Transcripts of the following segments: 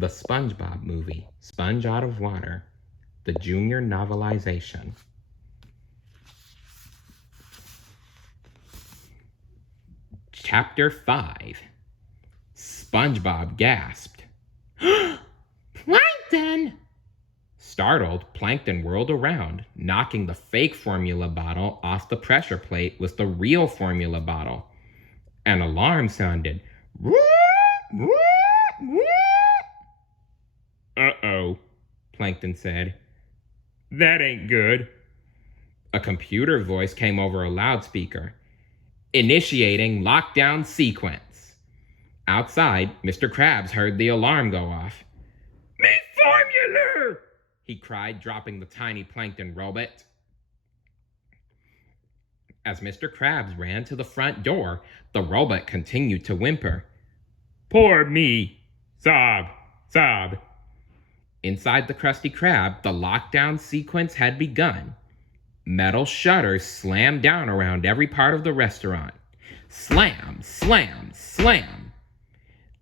The SpongeBob Movie, Sponge Out of Water, the junior novelization. Chapter 5. SpongeBob gasped. Plankton! Startled, Plankton whirled around, knocking the fake formula bottle off the pressure plate with the real formula bottle. An alarm sounded. Uh-oh, Plankton said. That ain't good. A computer voice came over a loudspeaker. Initiating lockdown sequence. Outside, Mr. Krabs heard the alarm go off. Me formula! He cried, dropping the tiny plankton robot. As Mr. Krabs ran to the front door, the robot continued to whimper. Poor me! Sob! Sob! Inside the Krusty Krab, the lockdown sequence had begun. Metal shutters slammed down around every part of the restaurant. Slam, slam, slam.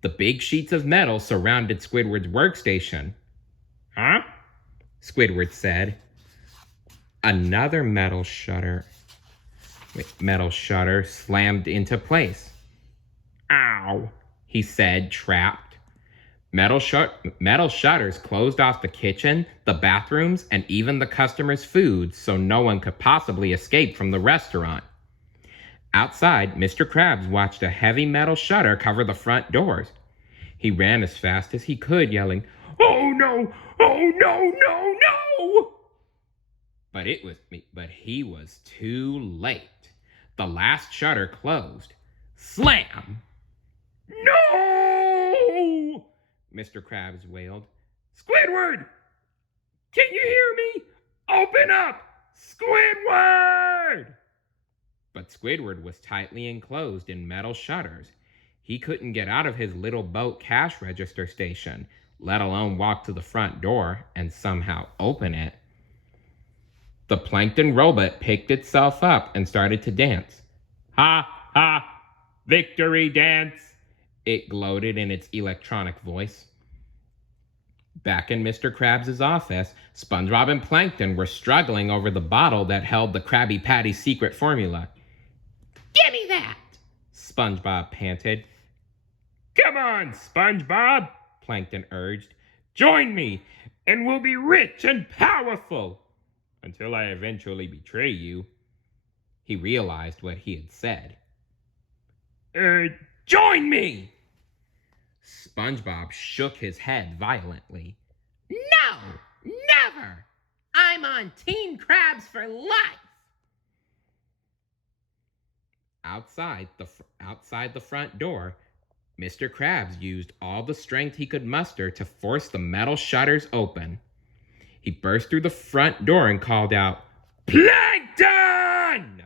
The big sheets of metal surrounded Squidward's workstation. Huh? Squidward said. Another metal shutter slammed into place. Ow, he said, trapped. Metal shutters closed off the kitchen, the bathrooms, and even the customers' food so no one could possibly escape from the restaurant. Outside, Mr. Krabs watched a heavy metal shutter cover the front doors. He ran as fast as he could, yelling, "Oh no! Oh no, no, no!" But he was too late. The last shutter closed. Slam! No! Mr. Krabs wailed. Squidward! Can you hear me? Open up! Squidward! But Squidward was tightly enclosed in metal shutters. He couldn't get out of his little boat cash register station, let alone walk to the front door and somehow open it. The plankton robot picked itself up and started to dance. Ha ha! Victory dance! It gloated in its electronic voice. Back in Mr. Krabs' office, SpongeBob and Plankton were struggling over the bottle that held the Krabby Patty secret formula. Give me that! SpongeBob panted. Come on, SpongeBob, Plankton urged. Join me, and we'll be rich and powerful. Until I eventually betray you. He realized what he had said. Join me! SpongeBob shook his head violently. No! Never! I'm on Team Krabs for life! Outside the front door, Mr. Krabs used all the strength he could muster to force the metal shutters open. He burst through the front door and called out, Plankton!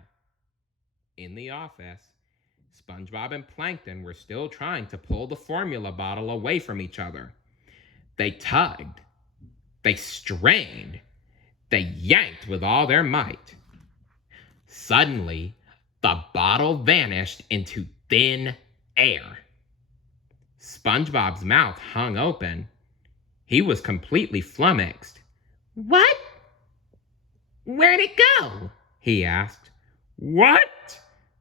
In the office, SpongeBob and Plankton were still trying to pull the formula bottle away from each other. They tugged. They strained. They yanked with all their might. Suddenly, the bottle vanished into thin air. SpongeBob's mouth hung open. He was completely flummoxed. What? Where'd it go? He asked. What?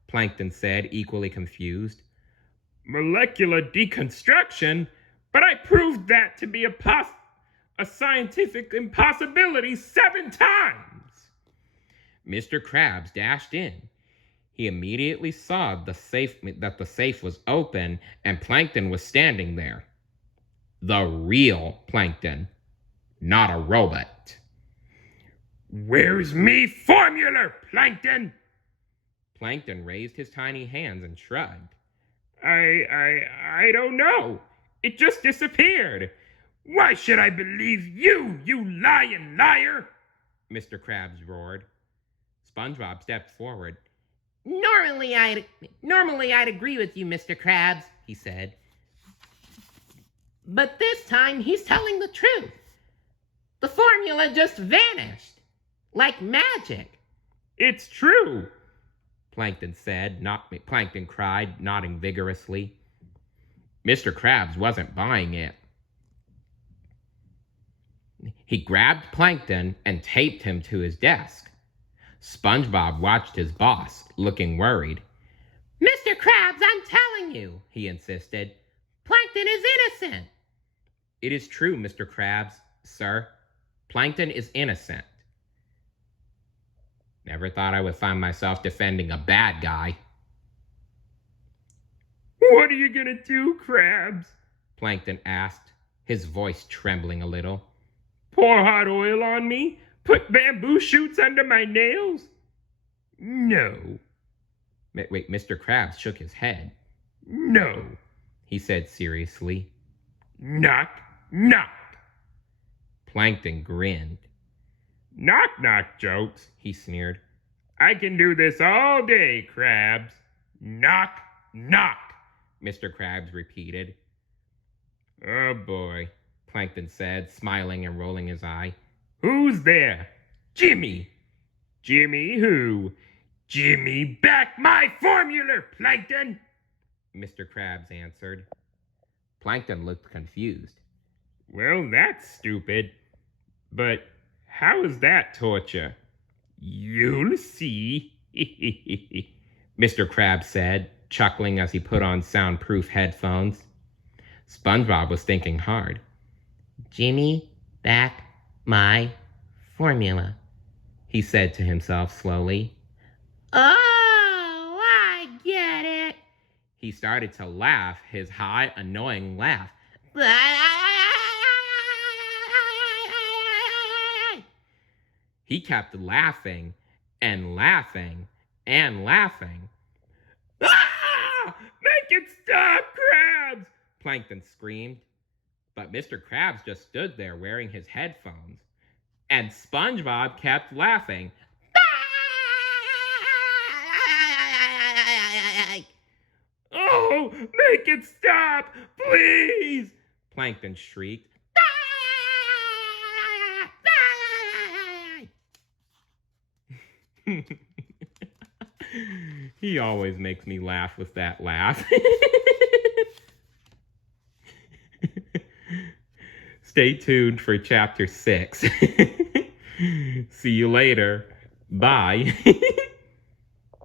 Plankton said, equally confused. Molecular deconstruction? But I proved that to be a scientific impossibility 7 times! Mr. Krabs dashed in. He immediately saw that the safe was open and Plankton was standing there. The real Plankton, not a robot. Where's me formula, Plankton? Plankton raised his tiny hands and shrugged. I don't know. It just disappeared. Why should I believe you, you lying liar? Mr. Krabs roared. SpongeBob stepped forward. Normally I'd agree with you, Mr. Krabs, he said. But this time he's telling the truth. The formula just vanished. Like magic. It's true, Plankton cried, nodding vigorously. Mr. Krabs wasn't buying it. He grabbed Plankton and taped him to his desk. SpongeBob watched his boss, looking worried. "Mr. Krabs, I'm telling you," he insisted. "Plankton is innocent." "It is true, Mr. Krabs, sir. Plankton is innocent." Never thought I would find myself defending a bad guy. "What are you gonna do, Krabs?" Plankton asked, his voice trembling a little. "Pour hot oil on me? Put bamboo shoots under my nails?" "No." Wait, Mr. Krabs shook his head. "No," he said seriously. "Knock, knock." Plankton grinned. "Knock-knock jokes," he sneered. "I can do this all day, Krabs." "Knock, knock," Mr. Krabs repeated. "Oh boy," Plankton said, smiling and rolling his eye. "Who's there?" "Jimmy." "Jimmy who?" "Jimmy back my formula, Plankton," Mr. Krabs answered. Plankton looked confused. "Well, that's stupid. But how is that torture?" "You'll see," Mr. Krabs said, chuckling as he put on soundproof headphones. SpongeBob was thinking hard. "Jimmy, back my formula," he said to himself slowly. "Oh, I get it." He started to laugh, his high, annoying laugh. He kept laughing and laughing and laughing. "Ah! Make it stop, Krabs!" Plankton screamed. But Mr. Krabs just stood there wearing his headphones. And SpongeBob kept laughing. "Oh, make it stop, please!" Plankton shrieked. He always makes me laugh with that laugh. Stay tuned for chapter 6. See you later. Bye.